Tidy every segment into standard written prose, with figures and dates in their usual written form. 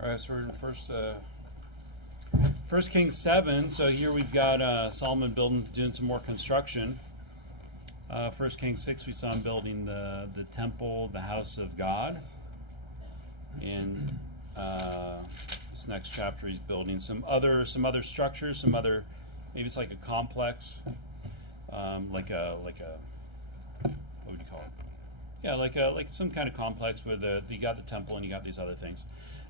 All right, so we're in First Kings 7. So here we've got Solomon doing some more construction. First Kings 6, we saw him building the temple, the house of God. And this next chapter, he's building some other structures, maybe it's like a complex, like a what would you call it? Yeah, like some kind of complex where you got the temple and you got these other things.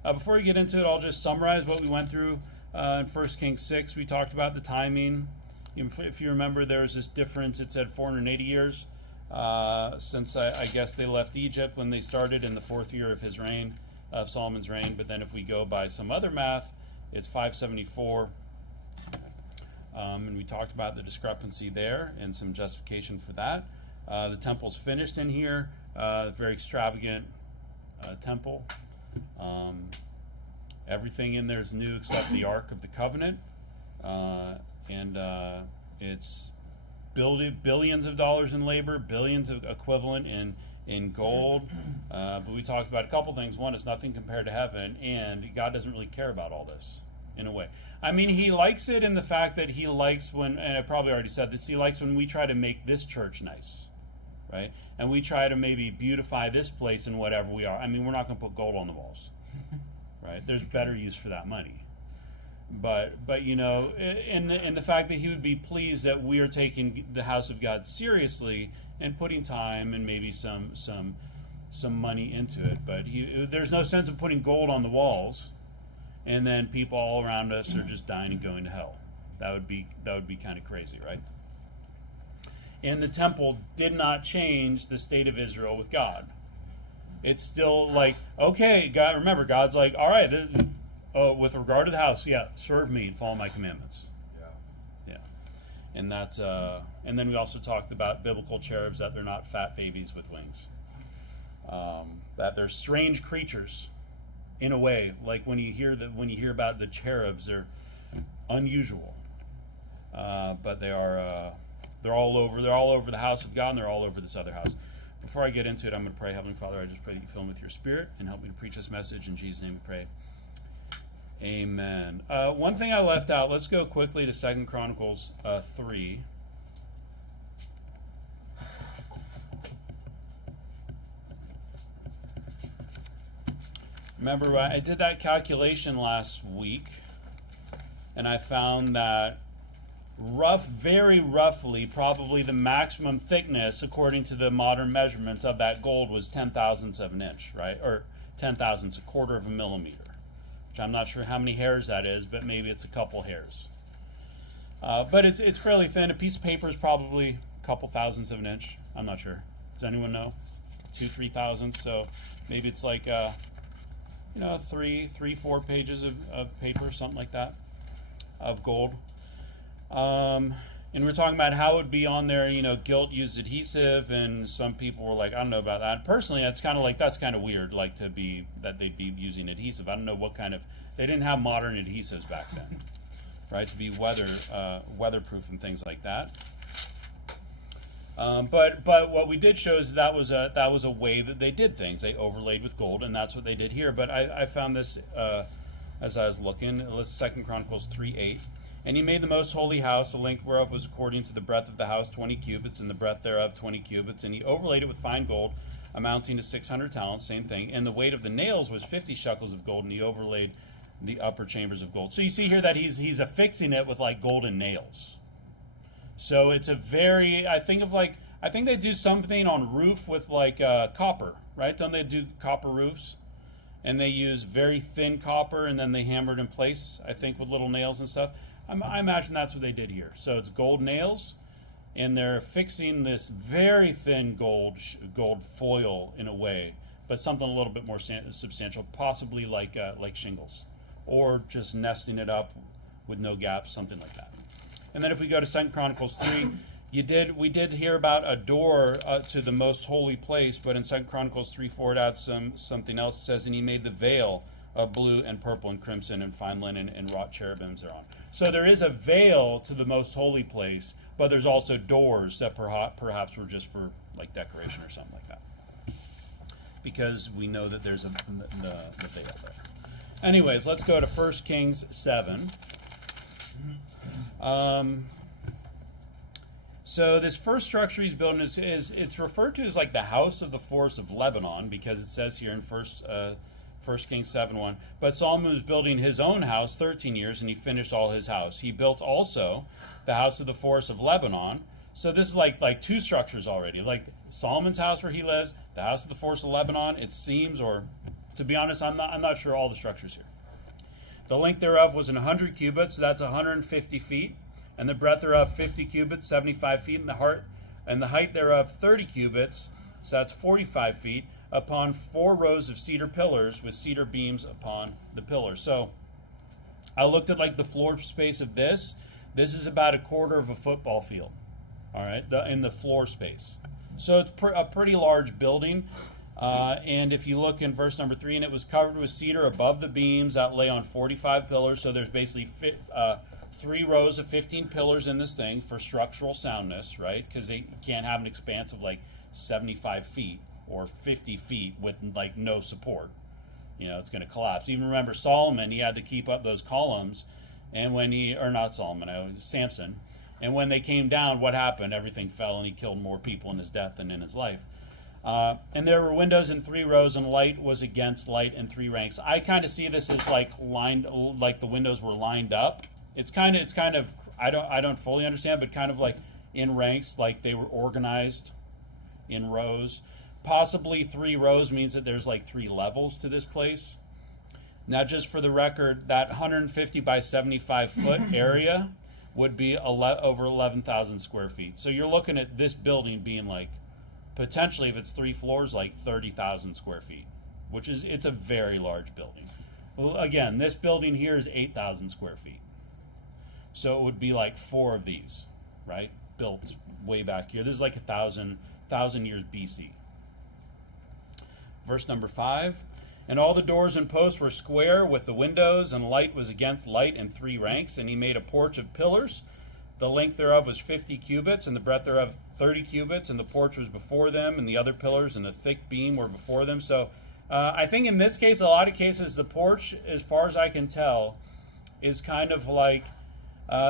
Before we get into it, I'll just summarize what we went through in 1 Kings 6. We talked about the timing. If you remember, there was this difference. It said 480 years since I guess they left Egypt when they started in the 4th year of his reign, of Solomon's reign. But then if we go by some other math, it's 574. And we talked about the discrepancy there and some justification for that. The temple's finished in here. Very extravagant temple. Everything in there is new except the Ark of the Covenant. And it's billions of dollars in labor, billions of equivalent in gold. But we talked about a couple things. One, it's nothing compared to heaven, and God doesn't really care about all this in a way. I mean, he likes it in the fact that he likes when, and I probably already said this, he likes when we try to make this church nice, right? And we try to maybe beautify this place and whatever we are. I mean, we're not going to put gold on the walls, right? There's better use for that money. But you know, in the fact that he would be pleased that we are taking the house of God seriously and putting time and maybe some money into it. But there's no sense of putting gold on the walls and then people all around us are just dying and going to hell. That would be kind of crazy, right? And the temple did not change the state of Israel with God. It's still like, okay, God. Remember, God's like, all right. With regard to the house, yeah, serve me and follow my commandments. Yeah. And that's and then we also talked about biblical cherubs, that they're not fat babies with wings. That they're strange creatures, in a way. Like when you hear about the cherubs, they're unusual. But they're all over the house of God, and they're all over this other house. Before I get into it, I'm going to pray. Heavenly Father, I just pray that you fill me with your Spirit and help me to preach this message. In Jesus' name we pray. Amen. One thing I left out, let's go quickly to 2 Chronicles 3. Remember, I did that calculation last week, and I found that very roughly, probably the maximum thickness, according to the modern measurements of that gold, was 10,000ths of an inch, right? Or 10,000ths, a quarter of a millimeter. I'm not sure how many hairs that is, but maybe it's a couple hairs. But it's fairly thin. A piece of paper is probably a couple thousandths of an inch. I'm not sure. Does anyone know? 2-3 thousandths. So maybe it's like 3-4 pages of paper, something like that, of gold. And we're talking about how it would be on there. Gilt used adhesive, and some people were like, I don't know about that. Personally, that's kind of weird, like that they'd be using adhesive. I don't know what kind of. They didn't have modern adhesives back then, right? To be weatherproof and things like that. But what we did show is that was a way that they did things. They overlaid with gold, and that's what they did here. But I found this as I was looking. Let's 2 Chronicles 3:8. And he made the most holy house, the length whereof was according to the breadth of the house 20 cubits, and the breadth thereof 20 cubits. And he overlaid it with fine gold, amounting to 600 talents, same thing. And the weight of the nails was 50 shekels of gold, and he overlaid the upper chambers of gold. So you see here that he's affixing it with like golden nails. So it's I think they do something on roof with like copper, right? Don't they do copper roofs? And they use very thin copper, and then they hammer it in place, I think, with little nails and stuff. I imagine that's what they did here. So it's gold nails, and they're fixing this very thin gold foil in a way, but something a little bit more substantial, possibly like shingles, or just nesting it up with no gaps, something like that. And then if we go to 2 Chronicles 3, we did hear about a door to the most holy place, but in 2 Chronicles 3:4 it adds something else. It says, and he made the veil of blue and purple and crimson and fine linen and wrought cherubims thereon. So there is a veil to the most holy place, but there's also doors that perhaps were just for like decoration or something like that, because we know that there's the veil there. Anyways, let's go to 1 Kings 7. So this first structure he's building is it's referred to as like the house of the forest of Lebanon, because it says here in First Kings 7:1. But Solomon was building his own house 13 years, and he finished all his house. He built also the house of the forest of Lebanon. So this is like two structures already, like Solomon's house where he lives, the house of the forest of Lebanon. It seems, or to be honest, I'm not sure all the structures here. The length thereof was 100 cubits, so that's 150 feet. And the breadth thereof 50 cubits, 75 feet, and the height thereof 30 cubits, so that's 45 feet, upon 4 rows of cedar pillars with cedar beams upon the pillars. So I looked at like the floor space of this. This is about a quarter of a football field, all right, in the floor space. So it's a pretty large building. And if you look in verse number 3, and it was covered with cedar above the beams that lay on 45 pillars. So there's basically 3 rows of 15 pillars in this thing for structural soundness, right? Because they can't have an expanse of like 75 feet or 50 feet with like no support. You know, it's going to collapse. Even remember Solomon, he had to keep up those columns. And when Samson. And when they came down, what happened? Everything fell, and he killed more people in his death than in his life. And there were windows in 3 rows, and light was against light in 3 ranks. I kind of see this as like lined, like the windows were lined up. It's kind of I don't fully understand, but kind of like in ranks, like they were organized in rows. Possibly 3 rows means that there's like 3 levels to this place. Now, just for the record, that 150 by 75 foot area would be over 11,000 square feet. So you're looking at this building being like, potentially, if it's 3 floors, like 30,000 square feet, it's a very large building. Well, again, this building here is 8,000 square feet. So it would be like 4 of these, right? Built way back here. This is like 1,000 years BC. Verse number 5. And all the doors and posts were square with the windows, and light was against light in 3 ranks. And he made a porch of pillars. The length thereof was 50 cubits, and the breadth thereof 30 cubits, and the porch was before them, and the other pillars and the thick beam were before them. So I think in this case, a lot of cases, the porch, as far as I can tell, is kind of like,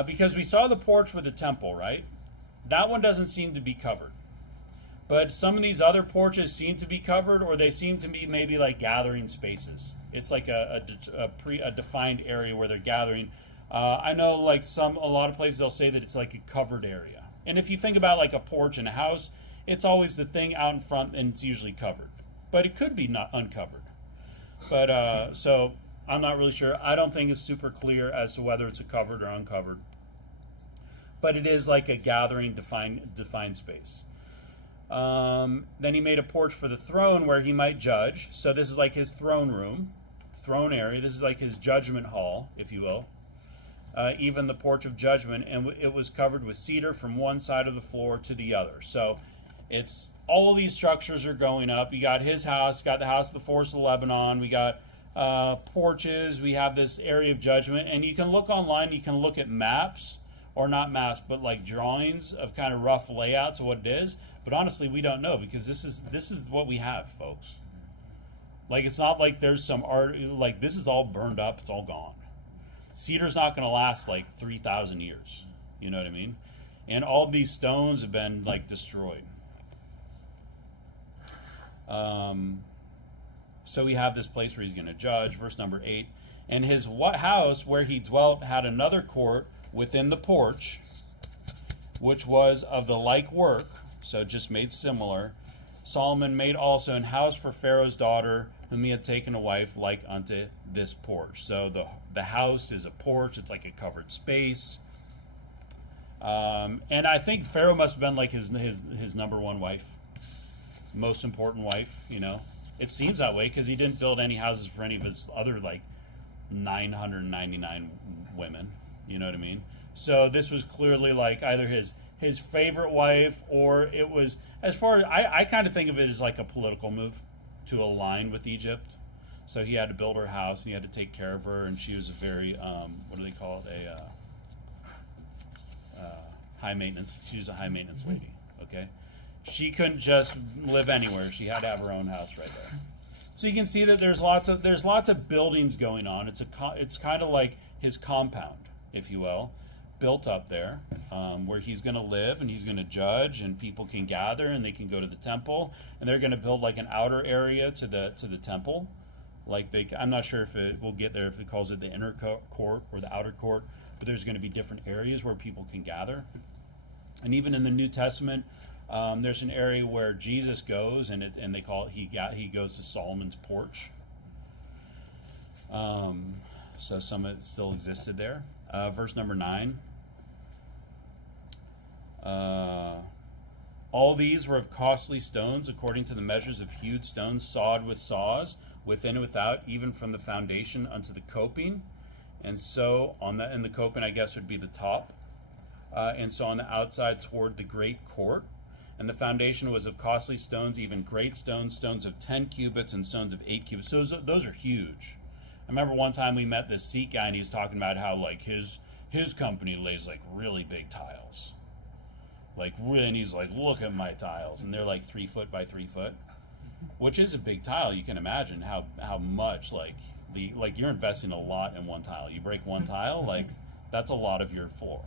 because we saw the porch with the temple, right? That one doesn't seem to be covered. But some of these other porches seem to be covered, or they seem to be maybe like gathering spaces. It's like a defined area where they're gathering. I know like a lot of places they'll say that it's like a covered area. And if you think about like a porch in a house, it's always the thing out in front, and it's usually covered. But it could be not uncovered. But so I'm not really sure. I don't think it's super clear as to whether it's a covered or uncovered. But it is like a gathering defined space. Then he made a porch for the throne where he might judge. So this is like his throne room, throne area. This is like his judgment hall, if you will. Even the porch of judgment, and it was covered with cedar from one side of the floor to the other. So it's all of these structures are going up. You got his house, got the house of the forest of Lebanon. We got porches. We have this area of judgment, and you can look online. You can look at maps, or not maps, but like drawings of kind of rough layouts of what it is. But honestly, we don't know, because this is what we have, folks. Like, it's not like there's some art, like this is all burned up, it's all gone. Cedar's not going to last like 3,000 years. You know what I mean? And all these stones have been like destroyed. So we have this place where he's going to judge. Verse number 8. And his house where he dwelt had another court within the porch, which was of the like work, so just made similar. Solomon made also an house for Pharaoh's daughter, whom he had taken a wife like unto this porch. So the house is a porch. It's like a covered space. And I think Pharaoh must have been like his number one wife, most important wife. You know, it seems that way, because he didn't build any houses for any of his other like 999 women. You know what I mean? So this was clearly like either his favorite wife, or it was, as far as I kind of think of it as like a political move to align with Egypt. So he had to build her house, and he had to take care of her, and she was a very what do they call it, high maintenance. She was a high maintenance lady. Okay, she couldn't just live anywhere. She had to have her own house right there. So you can see that there's lots of buildings going on. It's kind of like his compound, if you will, built up there, where he's going to live and he's going to judge, and people can gather and they can go to the temple, and they're going to build like an outer area to the temple. I'm not sure if we'll get there if it calls it the inner court or the outer court, but there's going to be different areas where people can gather. And even in the New Testament, there's an area where Jesus goes, and they call it he goes to Solomon's porch. So some of it still existed there. Verse number 9. All these were of costly stones, according to the measures of hewed stones, sawed with saws, within and without, even from the foundation unto the coping. And so and the coping, I guess, would be the top. And so on the outside toward the great court. And the foundation was of costly stones, even great stones, stones of 10 cubits and stones of 8 cubits. So those are huge. I remember one time we met this Sikh guy, and he was talking about how like his company lays like really big tiles. And he's like, look at my tiles, and they're like 3 foot by 3 foot, which is a big tile. You can imagine how much you're investing a lot in one tile. You break one tile, that's a lot of your floor,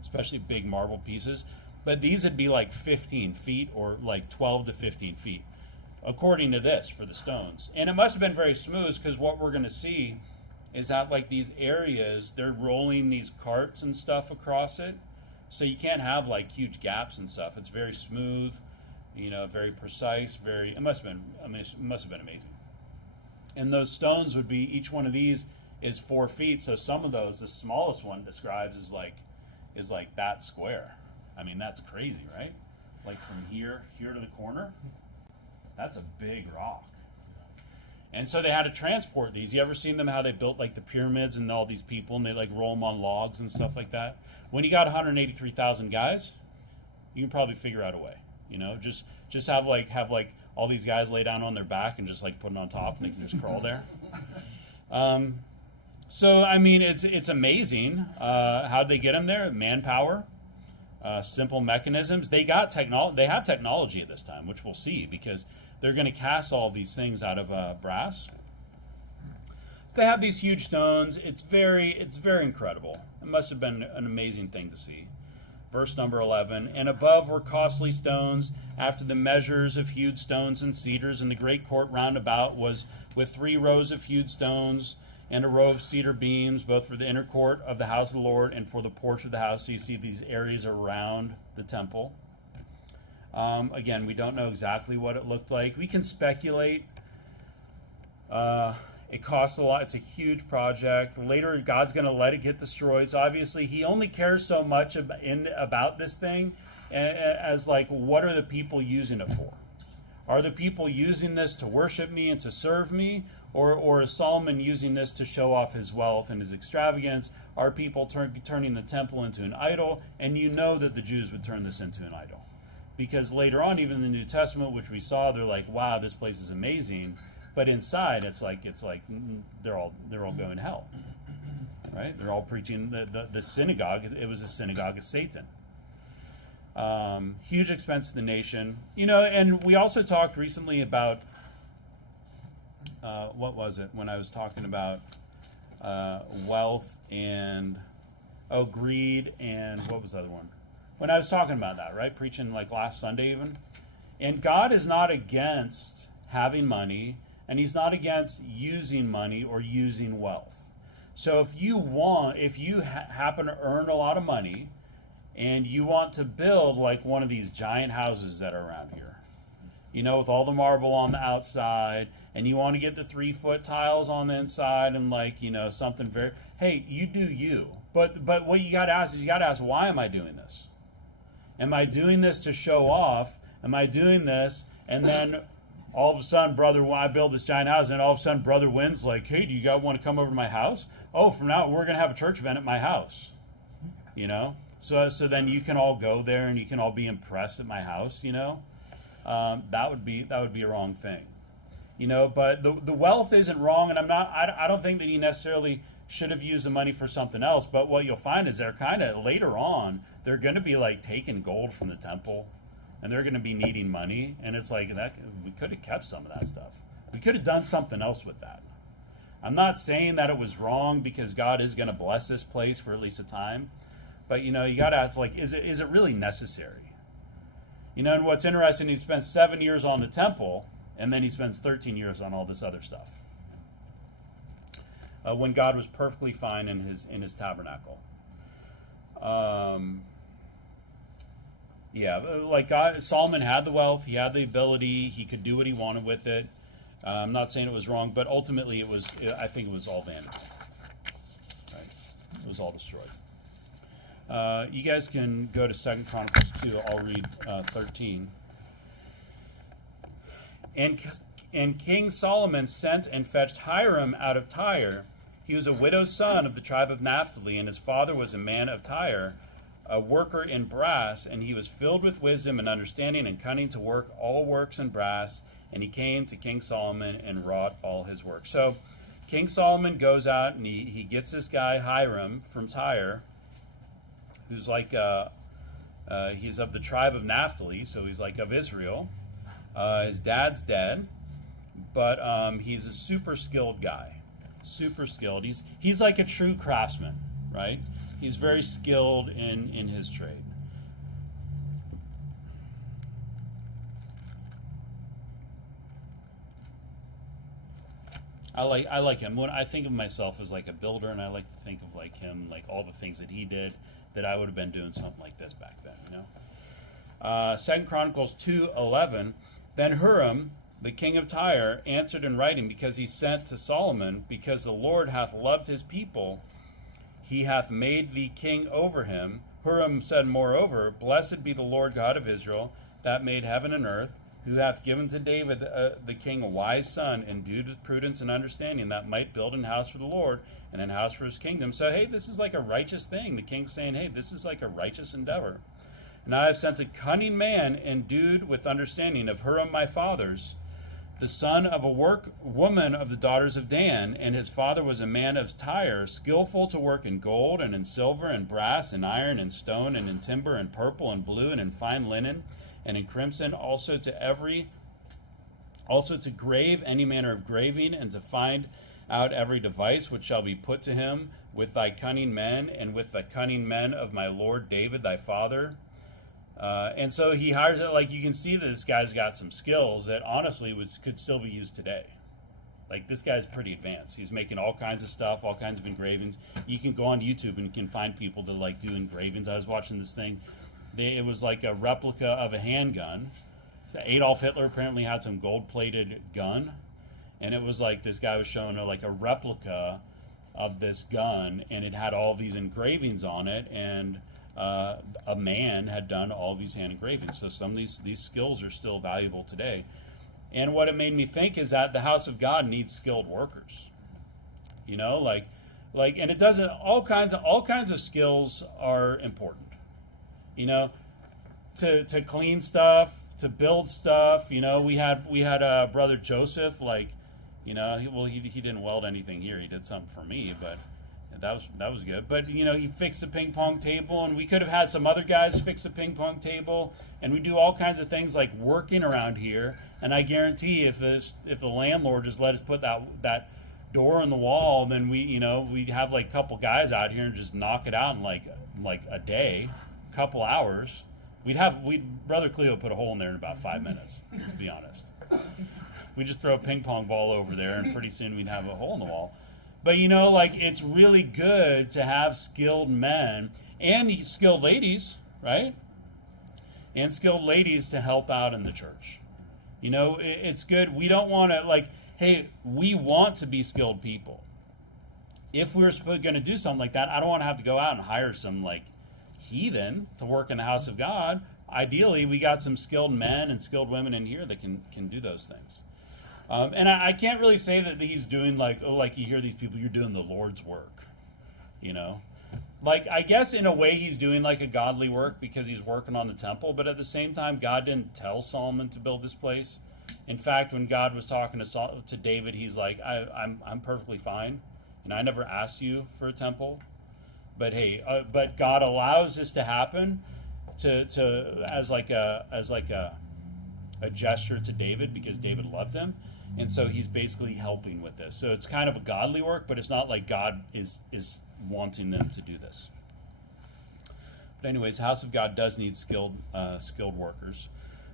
especially big marble pieces. But these would be like 15 feet or like 12 to 15 feet, according to this, for the stones. And it must have been very smooth, because what we're going to see is that like these areas, they're rolling these carts and stuff across it. So you can't have like huge gaps and stuff. It's very smooth, very precise, it must have been amazing. And those stones would be, each one of these is 4 feet. So some of those, the smallest one describes is like that square. I mean, that's crazy, right? Like from here to the corner, that's a big rock. And so they had to transport these. You ever seen them, how they built like the pyramids and all these people, and they like roll them on logs and stuff like that? When you got 183,000 guys, you can probably figure out a way. Just have all these guys lay down on their back and just like put it on top, and they can just crawl there. So I mean, it's amazing how they get them there. Manpower. Simple mechanisms. They have technology at this time, which we'll see, because they're going to cast all these things out of brass. So they have these huge stones. It's very incredible. It must have been an amazing thing to see. Verse number 11, and above were costly stones, after the measures of hewed stones and cedars, and the great court round about was with 3 rows of hewed stones, and a row of cedar beams, both for the inner court of the house of the Lord and for the porch of the house. So you see these areas around the temple. Again, we don't know exactly what it looked like. We can speculate. It costs a lot. It's a huge project. Later, God's going to let it get destroyed. So obviously, he only cares so much about this thing as like, what are the people using it for? Are the people using this to worship me and to serve me? Or is Solomon using this to show off his wealth and his extravagance? Are people turning the temple into an idol? And you know that the Jews would turn this into an idol. Because later on, even in the New Testament, which we saw, they're like, wow, this place is amazing. But inside, it's like they're all going to hell. Right? They're all preaching the synagogue. It was a synagogue of Satan. Huge expense to the nation. And we also talked recently about what was it when I was talking about wealth and greed, and what was the other one? When I was talking about that, right? Preaching like last Sunday even. And God is not against having money, and he's not against using money or using wealth. So if you happen to earn a lot of money and you want to build like one of these giant houses that are around here, with all the marble on the outside, and you want to get the 3-foot tiles on the inside, and something hey, you do you. But what you got to ask is, why am I doing this? Am I doing this to show off? Am I doing this, and then all of a sudden, brother, I build this giant house, and all of a sudden, brother wins, like, hey, do you guys want to come over to my house? Oh, from now, we're going to have a church event at my house. So then you can all go there, and you can all be impressed at my house, that would be a wrong thing. But the wealth isn't wrong, and I don't think that he necessarily should have used the money for something else. But what you'll find is they're kind of later on, they're going to be like taking gold from the temple, and they're going to be needing money, and it's like that we could have kept some of that stuff. We could have done something else with that. I'm not saying that it was wrong, because God is going to bless this place for at least a time. But, you got to ask, is it really necessary? And what's interesting, he spent 7 years on the temple, and then he spends 13 years on all this other stuff. When God was perfectly fine in his tabernacle. Solomon had the wealth, he had the ability, he could do what he wanted with it. I'm not saying it was wrong, but ultimately I think it was all vanity. Right? It was all destroyed. You guys can go to 2 Chronicles 2. I'll read 13. And King Solomon sent and fetched Hiram out of Tyre. He was a widow's son of the tribe of Naphtali, and his father was a man of Tyre, a worker in brass, and he was filled with wisdom and understanding and cunning to work all works in brass. And he came to King Solomon and wrought all his work. So King Solomon goes out and he gets this guy Hiram from Tyre, who's he's of the tribe of Naphtali, so he's of Israel. His dad's dead, but he's a super skilled guy. Super skilled. He's like a true craftsman, right? He's very skilled in his trade. I like him. When I think of myself as like a builder, and I like to think of like him, like all the things that he did, that I would have been doing something like this back then, 2 Chronicles 2:11. Then Huram, the king of Tyre, answered in writing, because he sent to Solomon, because the Lord hath loved his people, he hath made thee king over him. Huram said moreover, Blessed be the Lord God of Israel, that made heaven and earth, who hath given to David the king a wise son, endued with prudence and understanding, that might build an house for the Lord, and an house for his kingdom. So, hey, this is like a righteous thing. The king's saying, hey, this is like a righteous endeavor. And I have sent a cunning man, endued with understanding, of Huram my father's, the son of a woman of the daughters of Dan, and his father was a man of Tyre, skillful to work in gold, and in silver, and brass, and iron, and stone, and in timber, and purple, and blue, and in fine linen, and in crimson, also to grave any manner of graving, and to find out every device which shall be put to him with thy cunning men, and with the cunning men of my lord David thy father. And so he hires it. Like, you can see that this guy's got some skills that honestly could still be used today. Like, this guy's pretty advanced. He's making all kinds of stuff, all kinds of engravings. You can go on YouTube and you can find people that like do engravings. I was watching this thing. It was like a replica of a handgun. So Adolf Hitler apparently had some gold-plated gun, and it was like this guy was showing a replica of this gun, and it had all these engravings on it, and a man had done all these hand engravings. So some of these skills are still valuable today. And what it made me think is that the house of God needs skilled workers. And it doesn't. All kinds of skills are important. To clean stuff, to build stuff. We had brother Joseph. He didn't weld anything here. He did something for me, but that was good. But he fixed the ping pong table, and we could have had some other guys fix the ping pong table, and we do all kinds of things like working around here. And I guarantee if the landlord just let us put that door in the wall, then we'd have like a couple guys out here and just knock it out in like a day, couple hours. Brother Cleo put a hole in there in about 5 minutes, let's be honest. We just throw a ping pong ball over there, and pretty soon we'd have a hole in the wall. But it's really good to have skilled men and skilled ladies, right? And skilled ladies to help out in the church. It's good. We don't want to hey, we want to be skilled people. If we're going to do something like that, I don't want to have to go out and hire some heathen to work in the house of God. Ideally, we got some skilled men and skilled women in here that can do those things. And I can't really say that he's doing you hear these people, you're doing the Lord's work, I guess in a way he's doing a godly work because he's working on the temple, but at the same time, God didn't tell Solomon to build this place. In fact, when God was talking to David, he's like, I'm perfectly fine, and I never asked you for a temple. But hey, but God allows this to happen as a gesture to David, because David loved him. And so he's basically helping with this. So it's kind of a godly work, but it's not like God is wanting them to do this. But anyways, House of God does need skilled workers,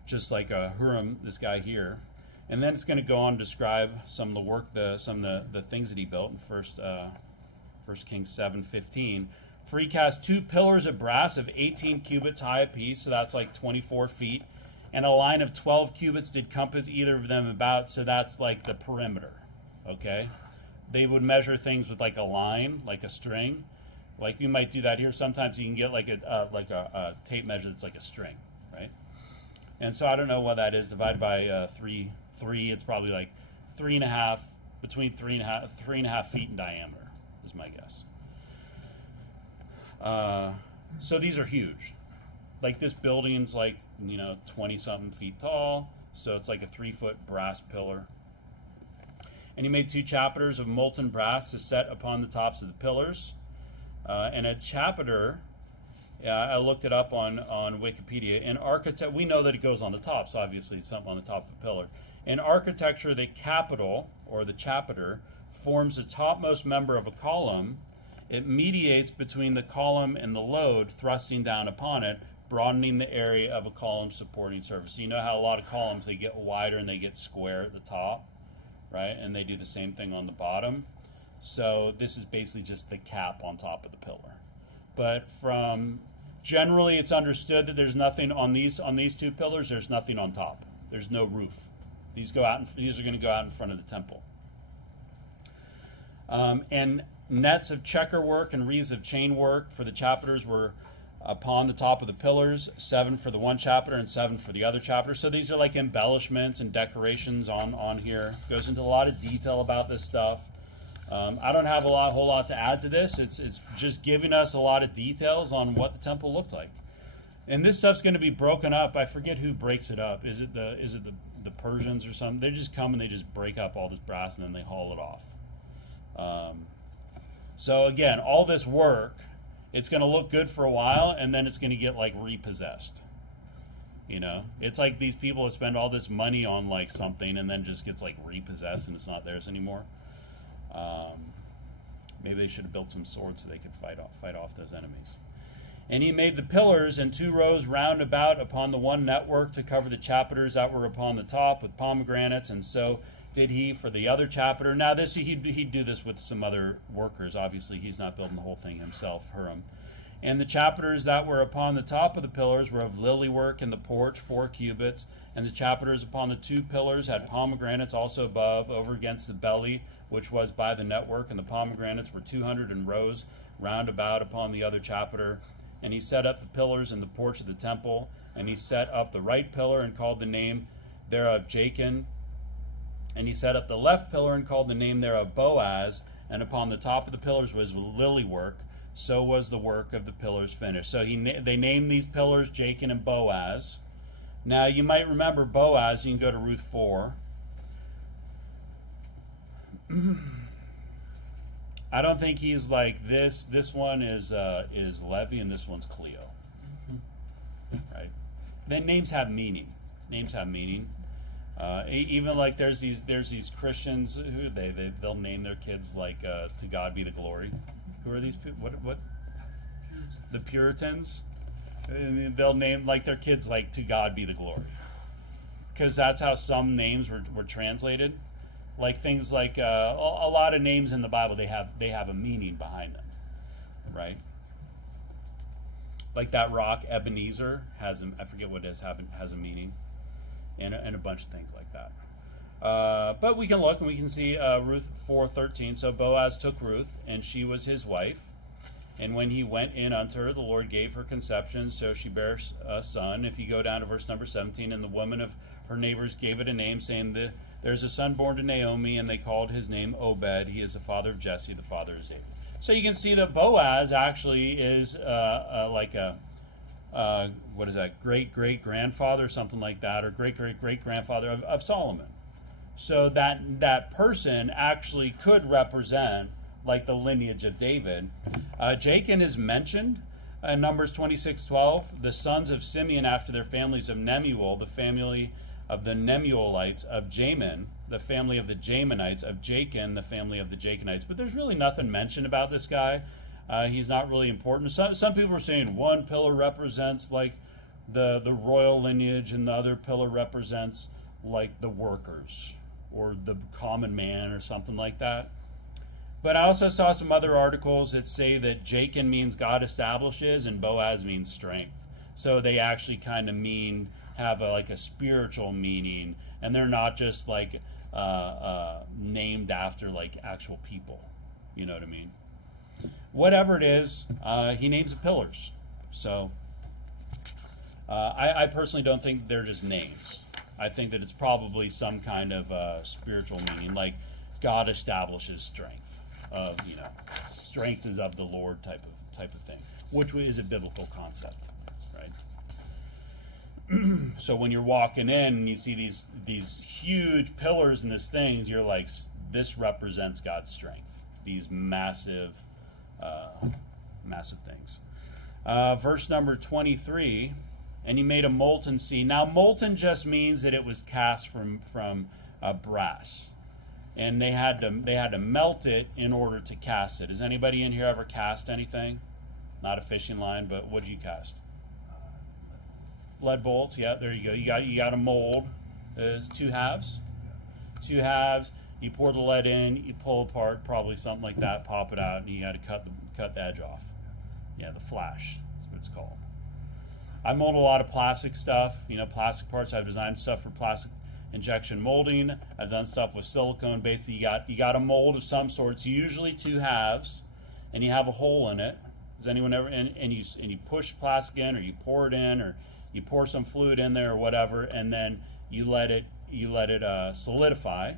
just like Huram, this guy here. And then it's going to go on to describe some of the work, some of the things that he built in First Kings 7:15. For he cast 2 pillars of brass of 18 cubits high apiece, so that's like 24 feet, and a line of 12 cubits did compass either of them about, so that's like the perimeter, okay? They would measure things with like a line, like a string. Like you might do that here. Sometimes you can get like a tape measure that's like a string, right? And so I don't know what that is, divided by 3, it's probably like 3.5, between 3.5 feet in diameter, is my guess. So these are huge. Like this building's like, 20-something feet tall, so it's like a 3-foot brass pillar. And he made 2 chapiters of molten brass to set upon the tops of the pillars. And a chapiter, I looked it up on Wikipedia. In architect, we know that it goes on the top, so obviously it's something on the top of the pillar. In architecture, the capital, or the chapiter, forms the topmost member of a column. It mediates between the column and the load thrusting down upon it, broadening the area of a column supporting surface. So you know how a lot of columns, they get wider and they get square at the top, right? And they do the same thing on the bottom. So this is basically just the cap on top of the pillar. But generally it's understood that there's nothing on these 2 pillars, there's nothing on top. There's no roof. These are going to go out in front of the temple. And nets of checker work and wreaths of chain work for the chapiters were upon the top of the pillars, 7 for the one chapiter and 7 for the other chapiter. So these are like embellishments and decorations on here. Goes into a lot of detail about this stuff. I don't have a whole lot to add to this. It's just giving us a lot of details on what the temple looked like. And this stuff's going to be broken up. I forget who breaks it up. Is it the Persians or something? They just come and they just break up all this brass and then they haul it off. So again, all this work, it's going to look good for a while, and then it's going to get like repossessed. It's like these people have spent all this money on like something, and then just gets like repossessed, and it's not theirs anymore. Maybe they should have built some swords so they could fight off those enemies. And he made the pillars in 2 rows round about upon the one network to cover the chapiters that were upon the top with pomegranates, and so did he for the other chapiter. Now he'd do this with some other workers. Obviously, he's not building the whole thing himself, Huram. And the chapiters that were upon the top of the pillars were of lily work in the porch, 4 cubits. And the chapiters upon the 2 pillars had pomegranates also above, over against the belly, which was by the network. And the pomegranates were 200 in rows round about upon the other chapiter. And he set up the pillars in the porch of the temple. And he set up the right pillar and called the name thereof Jachin. And he set up the left pillar and called the name thereof Boaz, and upon the top of the pillars was lily work. So was the work of the pillars finished. So they named these pillars Jachin and Boaz. Now you might remember Boaz. You can go to Ruth 4. I don't think he's like this. This one is Levi, and this one's Cleo. Right? Then names have meaning. Names have meaning. Even like there's these Christians who they'll name their kids like to God be the glory. Who are these people? What? The Puritans. And they'll name like their kids like to God be the glory, because that's how some names were translated. Like things like a lot of names in the Bible, they have a meaning behind them, right? Like that rock Ebenezer I forget what it is, has a meaning. And a bunch of things like that. But we can look and we can see Ruth 4:13. So Boaz took Ruth, and she was his wife. And when he went in unto her, the Lord gave her conception, so she bare a son. If you go down to verse number 17, and the woman of her neighbors gave it a name, saying, there's a son born to Naomi, and they called his name Obed. He is the father of Jesse, the father of David. So you can see that Boaz actually is like a what is that, great-great-grandfather, something like that, or great-great-great-grandfather of Solomon. So that person actually could represent like the lineage of David. Jachin is mentioned in Numbers 26:12. The sons of Simeon after their families of Nemuel, the family of the Nemuelites of Jamin. the family of the Jamanites, of Jachin, the family of the Jachinites. But there's really nothing mentioned about this guy. He's not really important. Some people are saying one pillar represents like the royal lineage, and the other pillar represents like the workers or the common man or something like that. But I also saw some other articles that say that Jachin means God establishes and Boaz means strength. So they actually kind of have a spiritual meaning, and they're not just like named after like actual people. You know what I mean? Whatever it is, he names the pillars. So I personally don't think they're just names. I think that it's probably some kind of spiritual meaning, like God establishes strength. Strength is of the Lord type of thing, which is a biblical concept, right? So when you're walking in and you see these huge pillars and these things, you're like, this represents God's strength. These massive things. Verse number 23, and he made a molten sea. Now, molten just means that it was cast from brass, and they had to melt it in order to cast it. Has anybody in here ever cast anything? Not a fishing line, but what did you cast? Lead bolts. Yeah, there you go. You got a mold. There's two halves. You pour the lead in, you pull apart, probably something like that, pop it out, and you got to cut the edge off. Yeah, the flash. That's what it's called. I mold a lot of plastic stuff. Plastic parts. I've designed stuff for plastic injection molding. I've done stuff with silicone. Basically, you got a mold of some sort. It's usually two halves, and you have a hole in it. Does anyone ever? And you push plastic in, or you pour it in, or you pour some fluid in there, or whatever, and then you let it solidify.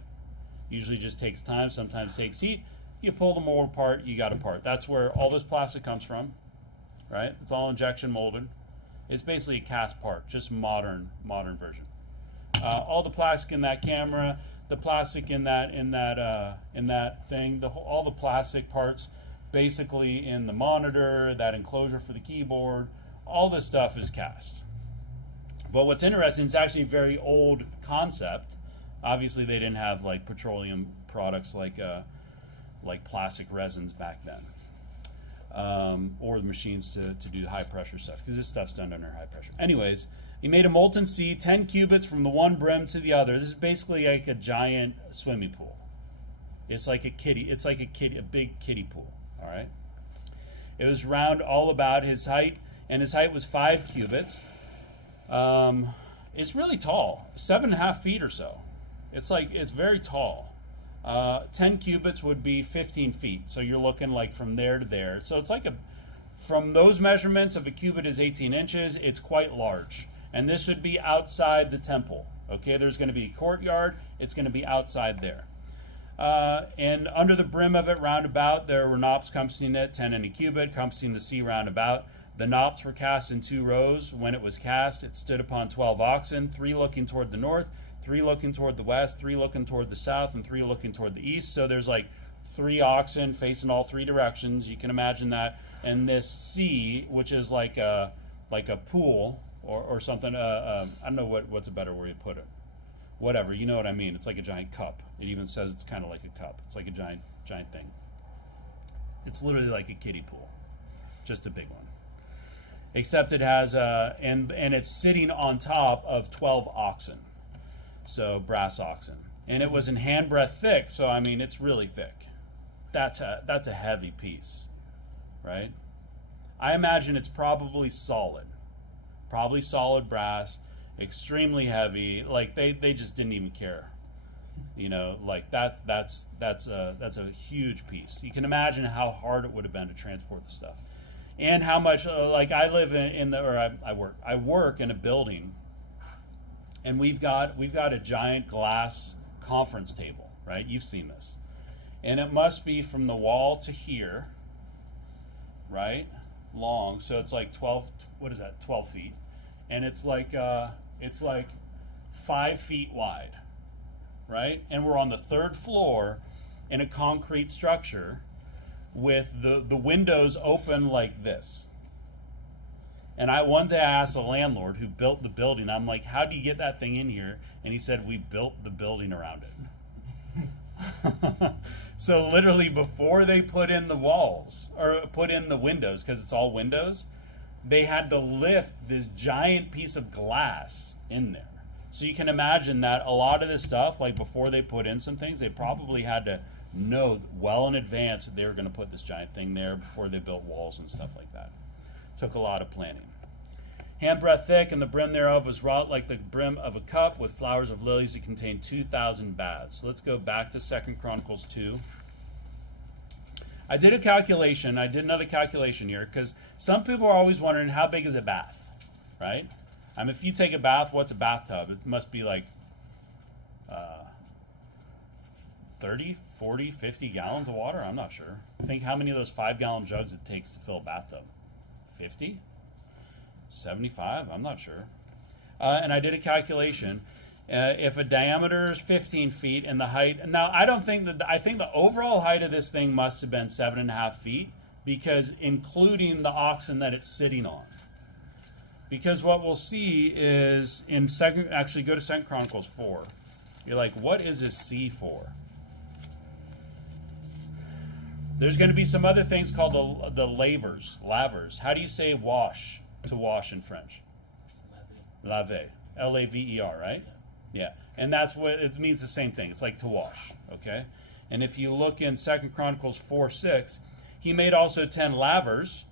Usually just takes time, sometimes takes heat. You pull the mold apart, you got a part. That's where all this plastic comes from, right? It's all injection molded. It's basically a cast part, just modern version. All the plastic in that camera, the plastic in that thing, all the plastic parts, basically in the monitor, that enclosure for the keyboard, all this stuff is cast. But what's interesting, it's actually a very old concept. Obviously, they didn't have like petroleum products like plastic resins back then, or the machines to do high pressure stuff, because this stuff's done under high pressure. Anyways, he made a molten sea, 10 cubits from the one brim to the other. This is basically like a giant swimming pool. It's like a big kiddie pool. All right. It was round all about his height, and his height was 5 cubits. It's really tall, 7.5 feet or so. It's very tall. 10 cubits would be 15 feet. So you're looking like from there to there. So it's like from those measurements, if a cubit is 18 inches, it's quite large. And this would be outside the temple. Okay, there's going to be a courtyard. It's going to be outside there. And under the brim of it, round about, there were knops compassing it, 10 in a cubit, compassing the sea round about. The knops were cast in 2 rows. When it was cast, it stood upon 12 oxen, 3 looking toward the north, 3 looking toward the west, 3 looking toward the south, and 3 looking toward the east. So there's like 3 oxen facing all 3 directions. You can imagine that. And this sea, which is like a pool or something. I don't know what's a better way to put it. Whatever, you know what I mean. It's like a giant cup. It even says it's kind of like a cup. It's like a giant thing. It's literally like a kiddie pool, just a big one. Except it has and it's sitting on top of 12 oxen. So brass oxen, and it was in handbreadth thick. So I mean, it's really thick. That's a heavy piece, right? I imagine it's probably solid brass, extremely heavy. Like they just didn't even care, Like that's a huge piece. You can imagine how hard it would have been to transport the stuff, and how much. Like I live I work in a building. And we've got a giant glass conference table, right? You've seen this. And it must be from the wall to here, right? Long. So it's like 12 feet. And it's like 5 feet wide, right? And we're on the 3rd floor in a concrete structure with the windows open like this. And one day I asked the landlord who built the building, I'm like, how do you get that thing in here? And he said, we built the building around it. So literally before they put in the walls or put in the windows, because it's all windows, they had to lift this giant piece of glass in there. So you can imagine that a lot of this stuff, like before they put in some things, they probably had to know well in advance that they were going to put this giant thing there before they built walls and stuff like that. Took a lot of planning. Handbreadth thick, and the brim thereof was wrought like the brim of a cup with flowers of lilies. It contained 2,000 baths. So let's go back to 2 Chronicles 2. I did a calculation. I did another calculation here because some people are always wondering how big is a bath, right? If you take a bath, what's a bathtub? It must be like 30, 40, 50 gallons of water. I'm not sure. Think how many of those 5-gallon jugs it takes to fill a bathtub. 50? 75? I'm not sure. And I did a calculation. If a diameter is 15 feet and the height, now I think the overall height of this thing must have been 7.5 feet, because including the oxen that it's sitting on. Because what we'll see is in actually go to 2 Chronicles 4. You're like, what is this C for? There's going to be some other things called the lavers. How do you say wash, to wash in French? Laver. L-A-V-E-R, right? Yeah. And that's what it means, the same thing. It's like to wash, okay? And if you look in 2 Chronicles 4:6, he made also 10 lavers,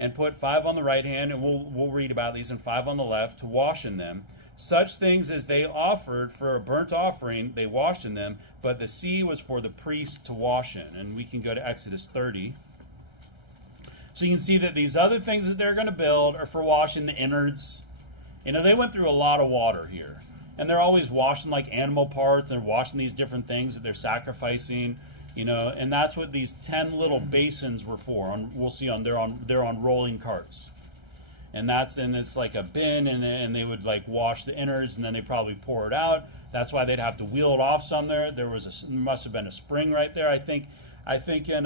and put 5 on the right hand, and we'll read about these, and 5 on the left, to wash in them. Such things as they offered for a burnt offering, they washed in them, but the sea was for the priest to wash in. And we can go to Exodus 30. So you can see that these other things that they're going to build are for washing the innards. They went through a lot of water here. And they're always washing like animal parts, and they're washing these different things that they're sacrificing. And that's what these 10 little basins were for. We'll see they're on rolling carts, and it's like a bin, and they would like wash the innards, and then they probably pour it out. That's why they'd have to wheel it off somewhere. There must have been a spring right there. I think in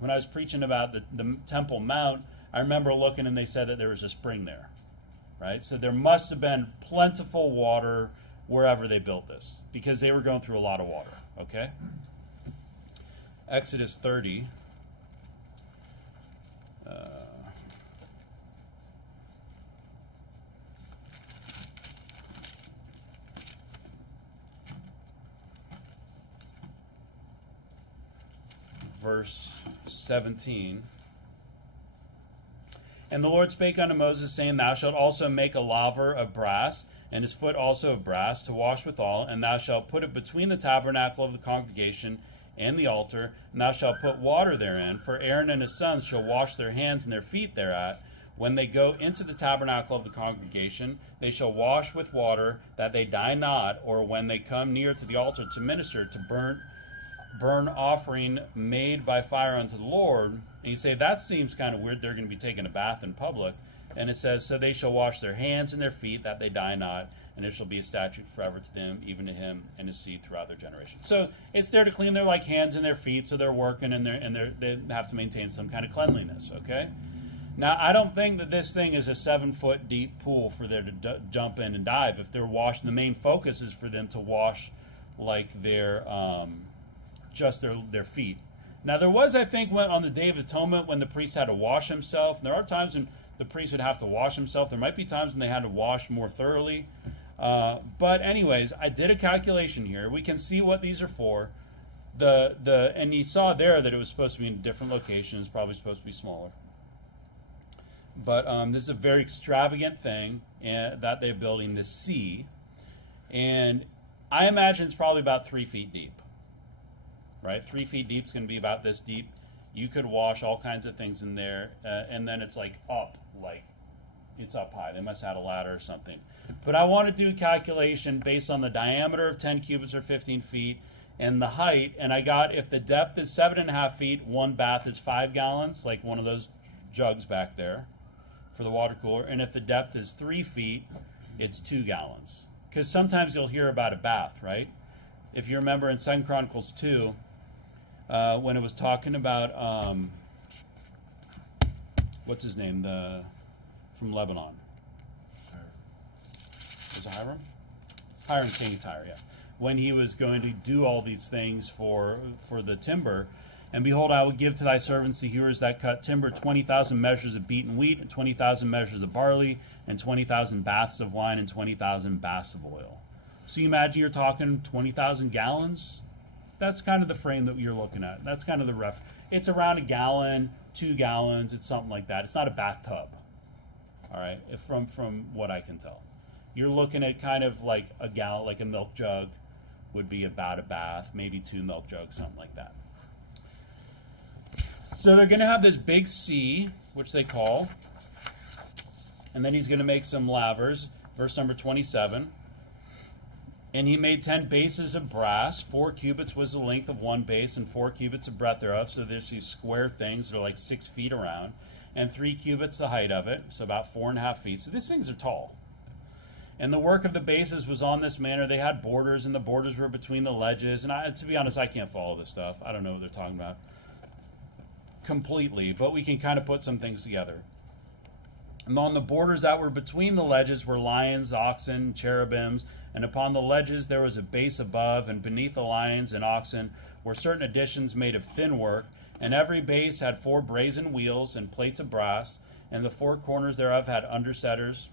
when I was preaching about the Temple Mount, I remember looking, and they said that there was a spring there, right? So there must have been plentiful water wherever they built this, because they were going through a lot of water. Okay. Exodus 30. Verse 17. And the Lord spake unto Moses, saying, Thou shalt also make a laver of brass, and his foot also of brass, to wash withal, and thou shalt put it between the tabernacle of the congregation and the altar, and thou shalt put water therein, for Aaron and his sons shall wash their hands and their feet thereat. When they go into the tabernacle of the congregation, they shall wash with water, that they die not, or when they come near to the altar to minister to burn offering made by fire unto the Lord. And you say, that seems kind of weird, they're going to be taking a bath in public. And it says, so they shall wash their hands and their feet, that they die not, and it shall be a statute forever to them, even to him and his seed throughout their generation. So it's there to clean their hands and their feet, so they're working, and they have to maintain some kind of cleanliness. Okay. Now I don't think that this thing is a 7-foot deep pool for them to jump in and dive. If they're washing, the main focus is for them to wash like their just their feet. Now there was, I think, on the Day of Atonement when the priest had to wash himself. And there are times when the priest would have to wash himself. There might be times when they had to wash more thoroughly. But anyways, I did a calculation here. We can see what these are for. And you saw there that it was supposed to be in different locations, probably supposed to be smaller. But this is a very extravagant thing that they're building, this sea. And I imagine it's probably about 3 feet deep. Right? 3 feet deep is going to be about this deep. You could wash all kinds of things in there. And then it's it's up high. They must have had a ladder or something. But I want to do a calculation based on the diameter of 10 cubits or 15 feet and the height. And I got, if the depth is 7.5 feet, one bath is 5 gallons, like one of those jugs back there for the water cooler. And if the depth is 3 feet, it's 2 gallons. Because sometimes you'll hear about a bath, right? If you remember in 2 Chronicles 2, when it was talking about, what's his name, from Lebanon? Was it Hiram? Hiram, king of Tyre, yeah. when he was going to do all these things for the timber. And behold, I will give to thy servants the hewers that cut timber 20,000 measures of beaten wheat, and 20,000 measures of barley, and 20,000 baths of wine, and 20,000 baths of oil. So you imagine you're talking 20,000 gallons. That's kind of the frame that you're looking at. That's kind of the rough. It's around a gallon, 2 gallons. It's something like that. It's not a bathtub. All right, from what I can tell, you're looking at kind of like a gallon, like a milk jug would be about a bath, maybe 2 milk jugs, something like that. So they're going to have this big sea, which they call, and then he's going to make some lavers. Verse number 27. And he made 10 bases of brass. 4 cubits was the length of one base, and 4 cubits of breadth thereof. So there's these square things that are like 6 feet around, and 3 cubits the height of it, so about 4.5 feet. So these things are tall. And the work of the bases was on this manner. They had borders, and the borders were between the ledges. And to be honest, I can't follow this stuff. I don't know what they're talking about completely, but we can kind of put some things together. And on the borders that were between the ledges were lions, oxen, cherubims, and upon the ledges there was a base above, and beneath the lions and oxen were certain additions made of thin work, and every base had 4 brazen wheels and plates of brass, and the 4 corners thereof had undersetters.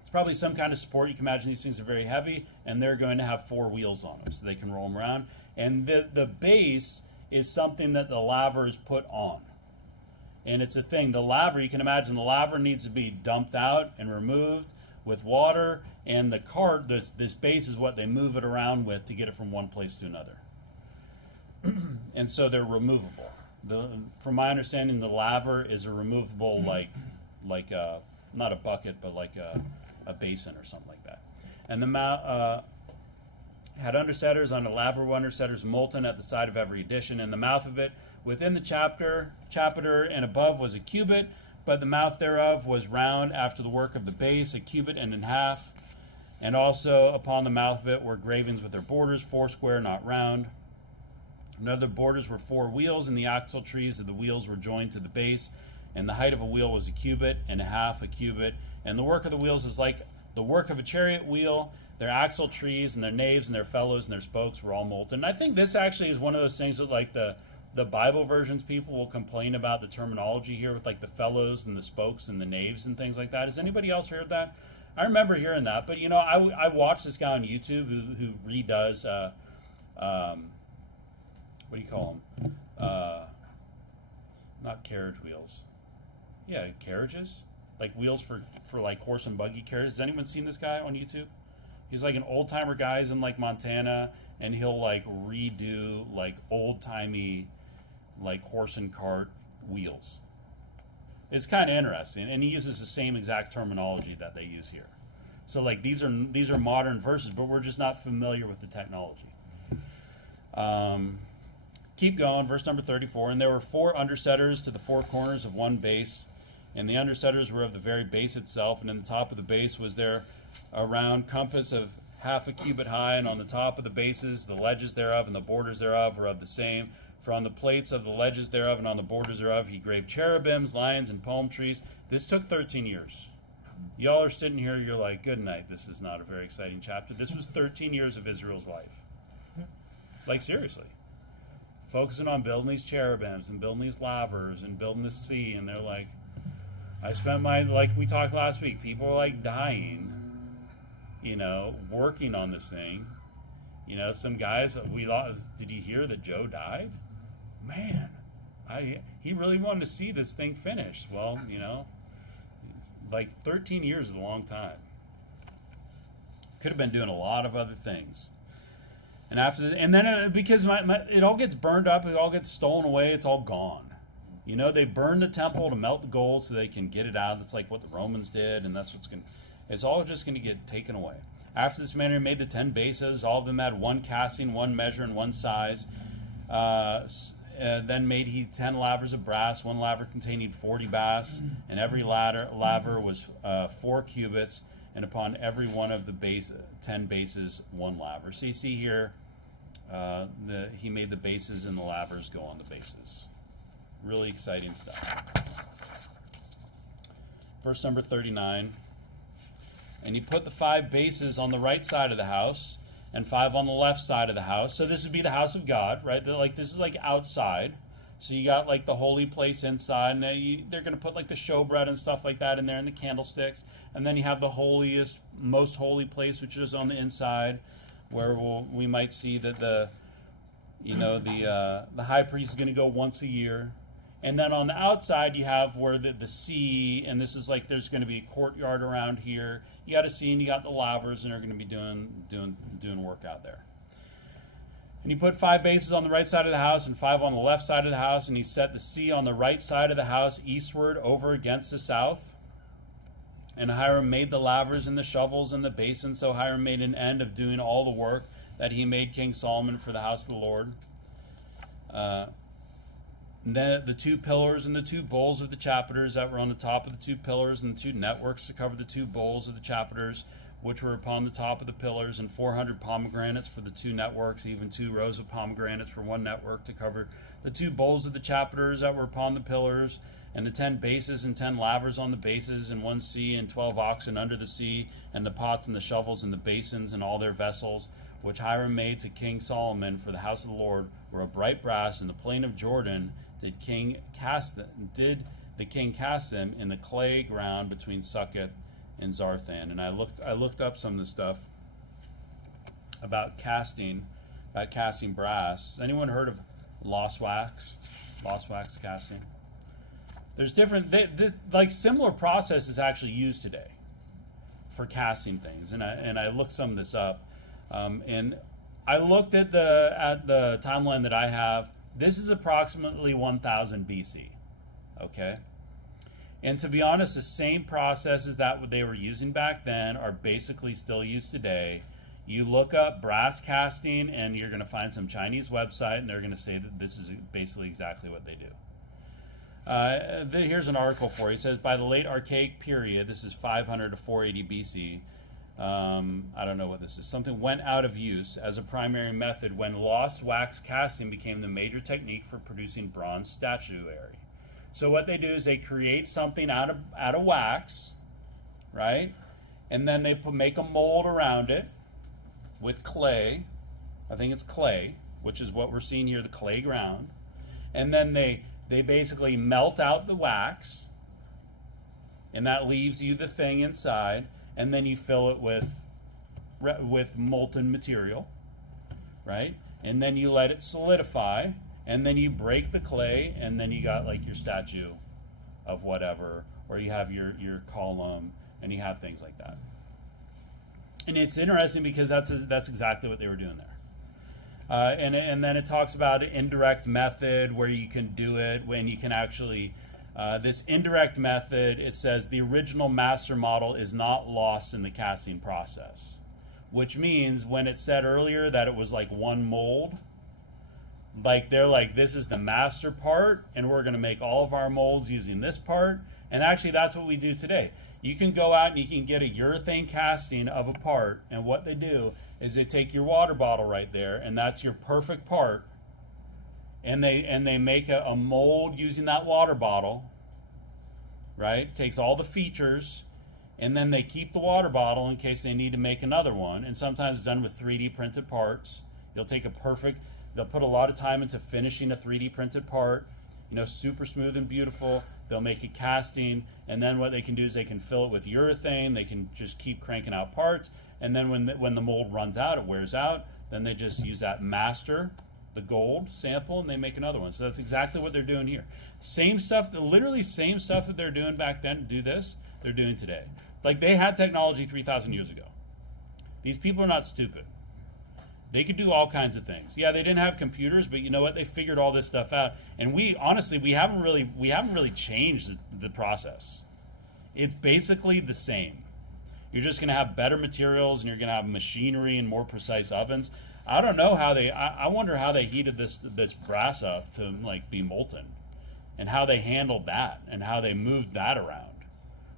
It's probably some kind of support. You can imagine these things are very heavy, and they're going to have 4 wheels on them, so they can roll them around. And the base is something that the laver is put on. And it's a thing. The laver, you can imagine the laver needs to be dumped out and removed with water, and the cart, this base is what they move it around with to get it from one place to another. And so they're removable. From my understanding, the laver is a removable, like not a bucket, but like a basin or something like that. And the had undersetters on a laver, undersetters molten at the side of every addition, and the mouth of it within the chapter and above was a cubit, but the mouth thereof was round after the work of the base, a cubit and an half. And also upon the mouth of it were gravings with their borders, 4 square, not round. And other borders were 4 wheels, and the axle trees of the wheels were joined to the base, and the height of a wheel was a cubit and a half a cubit. And the work of the wheels is like the work of a chariot wheel. Their axle trees and their naves and their felloes and their spokes were all molten. And I think this actually is one of those things that like the Bible versions people will complain about the terminology here with like the felloes and the spokes and the naves and things like that. Has anybody else heard that? I remember hearing that, but you know, I watched this guy on YouTube who redoes what do you call them? Not carriage wheels. Yeah, carriages, like wheels for like horse and buggy carriages. Has anyone seen this guy on YouTube? He's like an old timer guy. He's in like Montana, and he'll like redo like old timey like horse and cart wheels. It's kind of interesting, and he uses the same exact terminology that they use here. So like these are modern verses, but we're just not familiar with the technology. Keep going, verse number 34. And there were 4 undersetters to the 4 corners of one base, and the undersetters were of the very base itself, and in the top of the base was there a round compass of half a cubit high, and on the top of the bases the ledges thereof and the borders thereof were of the same. For on the plates of the ledges thereof and on the borders thereof he graved cherubims, lions, and palm trees. This took 13 years. Y'all are sitting here, you're like, good night, this is not a very exciting chapter. This was 13 years of Israel's life. Like, seriously. Focusing on building these cherubims and building these lavers and building this sea, and they're like, I spent like we talked last week, people are like dying, you know, working on this thing. You know, some guys, did you hear that Joe died? Man, he really wanted to see this thing finished. Well, you know, like 13 years is a long time. Could have been doing a lot of other things. And then because it all gets burned up, it all gets stolen away, it's all gone. You know, they burn the temple to melt the gold so they can get it out. That's like what the Romans did, and it's all just going to get taken away. After this manner, he made the 10 bases. All of them had 1 casting, 1 measure, and 1 size. Then made he 10 lavers of brass. 1 laver containing 40 baths, and every laver was 4 cubits, and upon every one of the 10 bases 1 laver. So you see here, he made the bases and the lavers go on the bases. Really exciting stuff. Verse number 39. And he put the 5 bases on the right side of the house, and 5 on the left side of the house. So this would be the house of God, right? Like this is like outside. So you got like the holy place inside, and they're going to put like the showbread and stuff like that in there, and the candlesticks, and then you have the holiest, most holy place, which is on the inside, where we might see that the high priest is going to go once a year. And then on the outside, you have where the sea, and this is like there's going to be a courtyard around here. You got a sea, and you got the lavers, and they're going to be doing work out there. And he put 5 bases on the right side of the house and 5 on the left side of the house, and he set the sea on the right side of the house eastward over against the south. And Hiram made the lavers and the shovels and the basins, so Hiram made an end of doing all the work that he made King Solomon for the house of the Lord. And then the 2 pillars and the 2 bowls of the chapiters that were on the top of the 2 pillars, and the 2 networks to cover the 2 bowls of the chapiters, which were upon the top of the pillars, and 400 pomegranates for the 2 networks, even 2 rows of pomegranates for 1 network to cover the 2 bowls of the chapiters that were upon the pillars, and the 10 bases and 10 lavers on the bases, and 1 sea and 12 oxen under the sea, and the pots and the shovels and the basins and all their vessels, which Hiram made to King Solomon for the house of the Lord, were of bright brass. In the plain of Jordan did the king cast them in the clay ground between Succoth and Zarthan. And I looked up some of the stuff about casting brass. Has anyone heard of lost wax casting? There's different like similar processes actually used today for casting things, and I looked some of this up, and I looked at the timeline that I have. This is approximately 1000 BC, okay? And to be honest, the same processes that they were using back then are basically still used today. You look up brass casting, and you're going to find some Chinese website, and they're going to say that this is basically exactly what they do. Here's an article for you. It says, by the late Archaic period, this is 500 to 480 BC, I don't know what this is, something went out of use as a primary method when lost wax casting became the major technique for producing bronze statuary. So what they do is they create something out of wax, right? And then they make a mold around it with clay. I think it's clay, which is what we're seeing here, the clay ground. And then they basically melt out the wax, and that leaves you the thing inside. And then you fill it with molten material, right? And then you let it solidify, and then you break the clay, and then you got like your statue of whatever, or you have your column, and you have things like that. And it's interesting because that's exactly what they were doing there. And then it talks about an indirect method where you can do it when you can actually. This indirect method, it says the original master model is not lost in the casting process, which means when it said earlier that it was like 1 mold, like they're like, this is the master part, and we're going to make all of our molds using this part. And actually, that's what we do today. You can go out and you can get a urethane casting of a part, and what they do is they take your water bottle right there, and that's your perfect part. And they make a mold using that water bottle, right? Takes all the features, and then they keep the water bottle in case they need to make another one. And sometimes it's done with 3D printed parts. They'll put a lot of time into finishing a 3D printed part, super smooth and beautiful. They'll make a casting, and then what they can do is they can fill it with urethane. They can just keep cranking out parts, and then when the mold runs out, it wears out, then they just use that master, the gold sample, and they make another one. So that's exactly what they're doing here. Same stuff, literally same stuff that they're doing back then to do this, they're doing today. Like, they had technology 3,000 years ago. These people are not stupid. They could do all kinds of things. Yeah, they didn't have computers, but you know what? They figured all this stuff out. And we haven't really changed the process. It's basically the same. You're just going to have better materials, and you're going to have machinery and more precise ovens. I don't know how I wonder how they heated this brass up to like be molten, and how they handled that, and how they moved that around.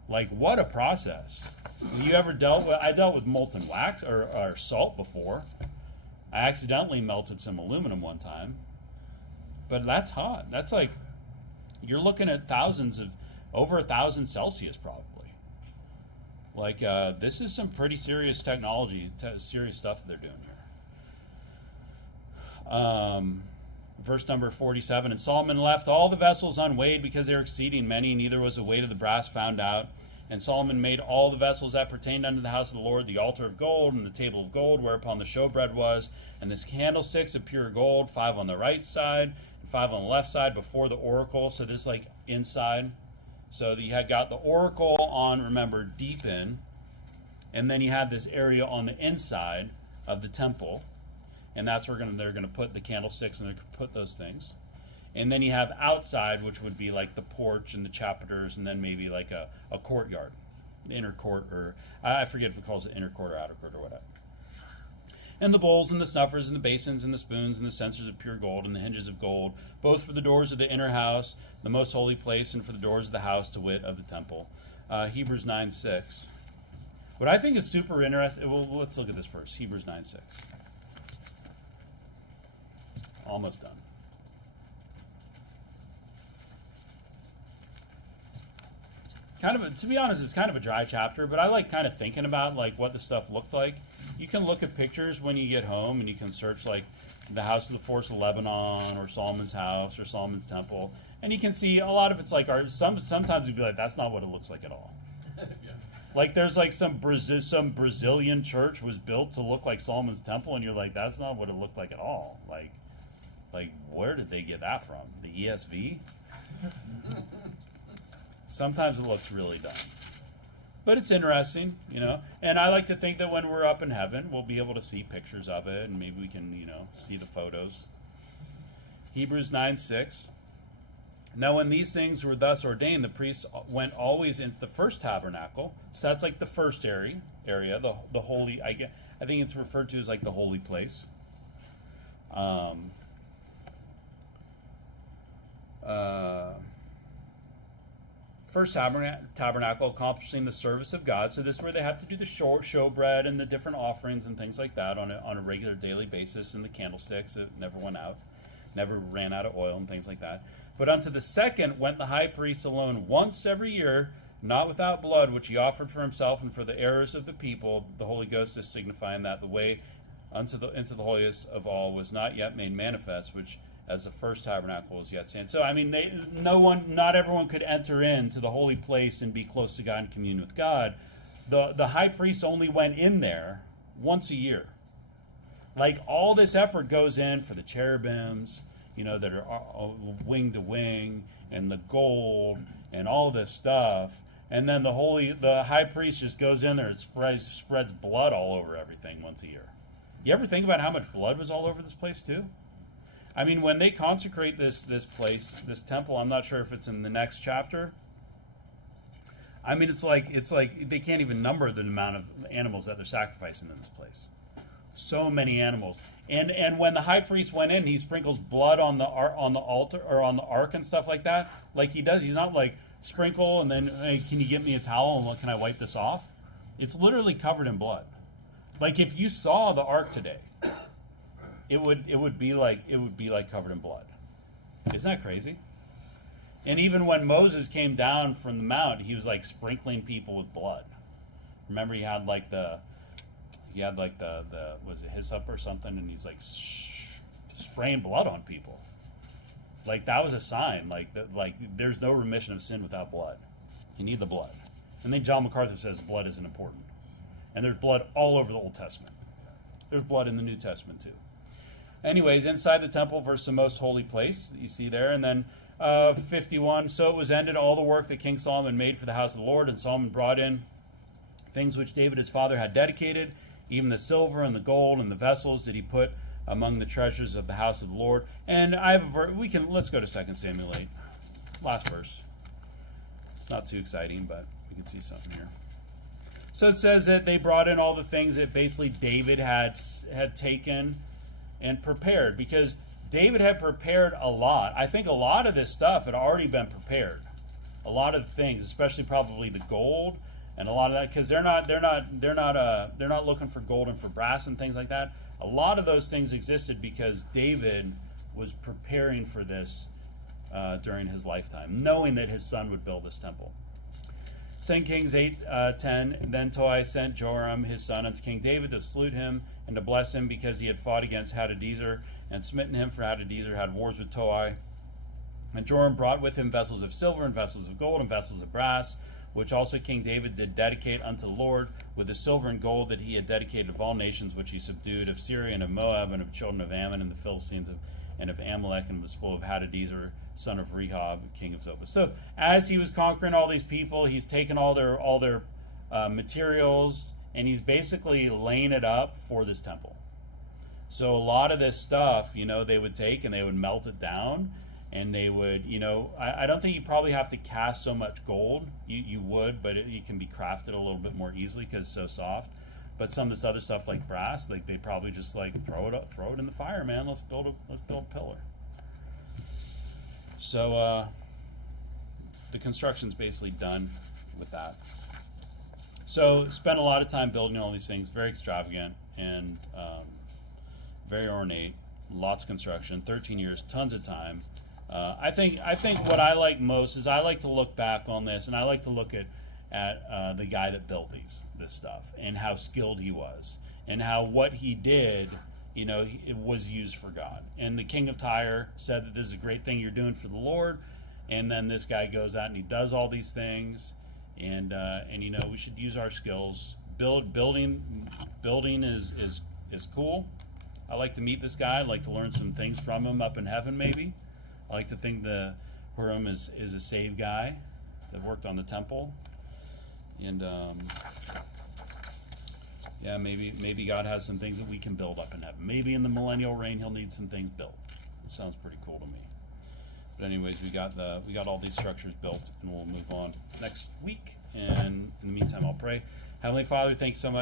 Like, what a process. Have you ever I dealt with molten wax or salt before. I accidentally melted some aluminum one time. But that's hot. That's like, you're looking at over 1,000 Celsius probably. Like, this is some pretty serious technology, serious stuff that they're doing here. Verse number 47, and Solomon left all the vessels unweighed because they were exceeding many, neither was the weight of the brass found out. And Solomon made all the vessels that pertained unto the house of the Lord, the altar of gold and the table of gold, whereupon the showbread was, and the candlesticks of pure gold, 5 on the right side and 5 on the left side before the oracle. So this is like inside. So you had got the oracle on, remember, deep in, and then you had this area on the inside of the temple, and that's where they're going to put the candlesticks and they're going to put those things. And then you have outside, which would be like the porch and the chapiters, and then maybe like a courtyard, the inner court, or I forget if it calls it inner court or outer court or whatever. And the bowls and the snuffers and the basins and the spoons and the censers of pure gold and the hinges of gold, both for the doors of the inner house, the most holy place, and for the doors of the house, to wit, of the temple. Hebrews 9:6. What I think is super interesting, well, let's look at this first. Hebrews 9:6. Almost done. To be honest, it's kind of a dry chapter, but I like kind of thinking about like what the stuff looked like. You can look at pictures when you get home, and you can search like the House of the Forest of Lebanon, or Solomon's house, or Solomon's temple, and you can see a lot of it's like sometimes you'd be like, that's not what it looks like at all. Yeah. Like there's like some Brazilian church was built to look like Solomon's temple, and you're like, that's not what it looked like at all. Like where did they get that from? The ESV? Sometimes it looks really dumb. But it's interesting, you know. And I like to think that when we're up in heaven, we'll be able to see pictures of it, and maybe we can, you know, see the photos. Hebrews 9:6. Now when these things were thus ordained, the priests went always into the first tabernacle. So that's like the first area, the holy, I think it's referred to as like the holy place. First tabernacle, accomplishing the service of God. So this is where they have to do the showbread and the different offerings and things like that on a regular daily basis, and the candlesticks that never went out, never ran out of oil and things like that. But unto the second went the high priest alone once every year, not without blood, which he offered for himself and for the errors of the people. The Holy Ghost is signifying that the way into the holiest of all was not yet made manifest, which as the first tabernacle was yet standing. So, I mean, not everyone could enter into the holy place and be close to God and commune with God. The high priest only went in there once a year. Like, all this effort goes in for the cherubims, you know, that are wing to wing, and the gold, and all this stuff. And then the high priest just goes in there and spreads blood all over everything once a year. You ever think about how much blood was all over this place, too? I mean, when they consecrate this place, this temple, I'm not sure if it's in the next chapter. I mean, it's like they can't even number the amount of animals that they're sacrificing in this place. So many animals. And when the high priest went in, he sprinkles blood on the altar or on the ark and stuff like that. Like he does. He's not like sprinkle and then, hey, can you get me a towel and can I wipe this off? It's literally covered in blood. Like if you saw the ark today, it would be like covered in blood. Isn't that crazy? And even when Moses came down from the mount, he was like sprinkling people with blood. Remember, he had like the was it hyssop or something, and he's like spraying blood on people. Like that was a sign, like there's no remission of sin without blood. You need the blood. And then John MacArthur says blood isn't important. And there's blood all over the Old Testament. There's blood in the New Testament too. Anyways, inside the temple versus the most holy place that you see there. And then 51, so it was ended all the work that King Solomon made for the house of the Lord, and Solomon brought in things which David his father had dedicated, even the silver and the gold and the vessels that he put among the treasures of the house of the Lord. And I have let's go to 2 Samuel 8. Last verse. Not too exciting, but we can see something here. So it says that they brought in all the things that basically David had taken and prepared, because David had prepared a lot. I think a lot of this stuff had already been prepared. A lot of things, especially probably the gold and a lot of that, because they're not looking for gold and for brass and things like that. A lot of those things existed because David was preparing for this during his lifetime, knowing that his son would build this temple. 2 Kings 8:10. Then Toi sent Joram his son unto King David to salute him and to bless him, because he had fought against Hadadezer and smitten him, for Hadadezer had wars with Toi. And Joram brought with him vessels of silver, and vessels of gold, and vessels of brass, which also King David did dedicate unto the Lord, with the silver and gold that he had dedicated of all nations which he subdued, of Syria and of Moab, and of children of Ammon, and the Philistines, and of Amalek, and of the spoil of Hadadezer, son of Rehob, king of Zobah. So as he was conquering all these people, he's taken all their materials, and he's basically laying it up for this temple. So a lot of this stuff, they would take and they would melt it down, and they would, I don't think you probably have to cast so much gold. You would, but it can be crafted a little bit more easily because it's so soft. But some of this other stuff like brass, like they probably just throw it in the fire, man. Let's build a pillar. So the construction's basically done with that. So spent a lot of time building all these things, very extravagant and very ornate. Lots of construction, 13 years, tons of time. I think what I like most is I like to look back on this, and I like to look at the guy that built this stuff and how skilled he was, and how what he did, it was used for God. And the king of Tyre said that this is a great thing you're doing for the Lord, and then this guy goes out and he does all these things, and we should use our skills. Building is cool. I like to meet this guy. I like to learn some things from him up in heaven, maybe. I like to think the Huram is a saved guy that worked on the temple. And maybe God has some things that we can build up in heaven. Maybe in the millennial reign he'll need some things built. It sounds pretty cool to me. But anyways, we got all these structures built, and we'll move on next week. And in the meantime, I'll pray. Heavenly Father, thanks so much